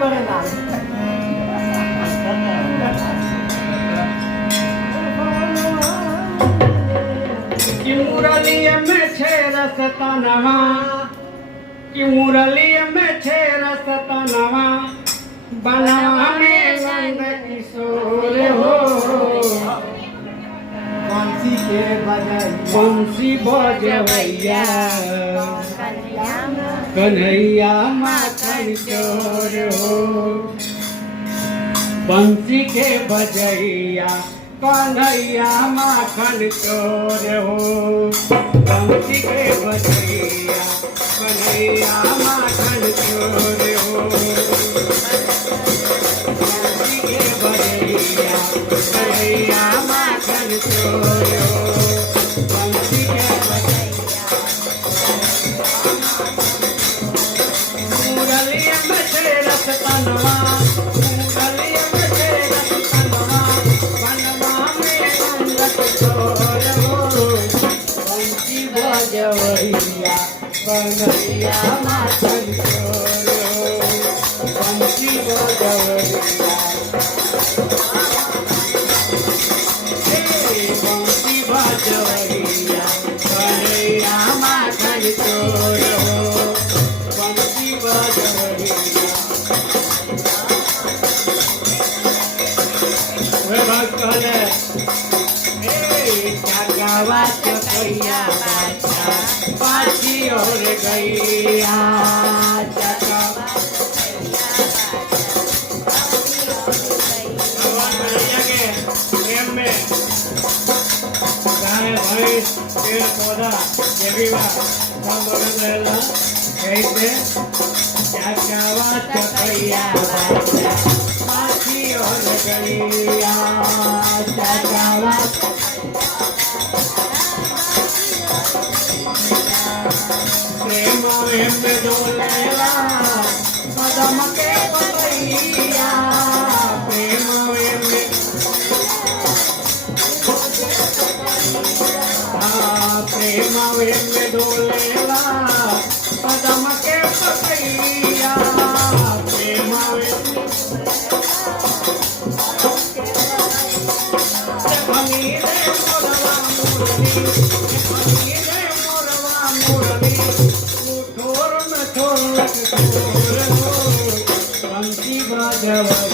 कि मुरली में छे रसता नवा, कि मुरली में छे रसता नवा, बनवा में नंद किशोर हो। बंसी के बजाई बंसी बजवैया कन्हैया माखन चोर हो। बंसी के बजैया कन्हैया माखन चोर हो। बंसी के बजैया कन्हैया माखन चोर हो। बंसी के बजैया कन्हैया माखन चोर हो। बंसी के बजैया मुरलिया में छे रसता नवा, मुरलिया में छे रसता नवा, बनवा में नंद किशोर हो। बंसी बजवैया कन्हैया माखन चोर हो। बंसी बजवैया बंसी बजवैया कन्हैया माखन चोर हो। बंसी बजवैया वे भक्त कहले क्या गावा चकैया बाजा पाछी और गैया चकवा भगवान कन्हैया के प्रेम में गाय भैंस पेड़ पौधा ये भी बात कौन बोलत रहेला कैसे क्या गावा चकैया बाजा पाछी और गैया चकवा प्रेम में डोलेला कदम के पतैया। प्रेम में प्रेम में डोलेला कदम के पतैया। प्रेम भमीरे मोरवा मुरली, भमीरे मोरवा मुरली, ठोर में ठोर लग ठोर हो। बंसी बजवैया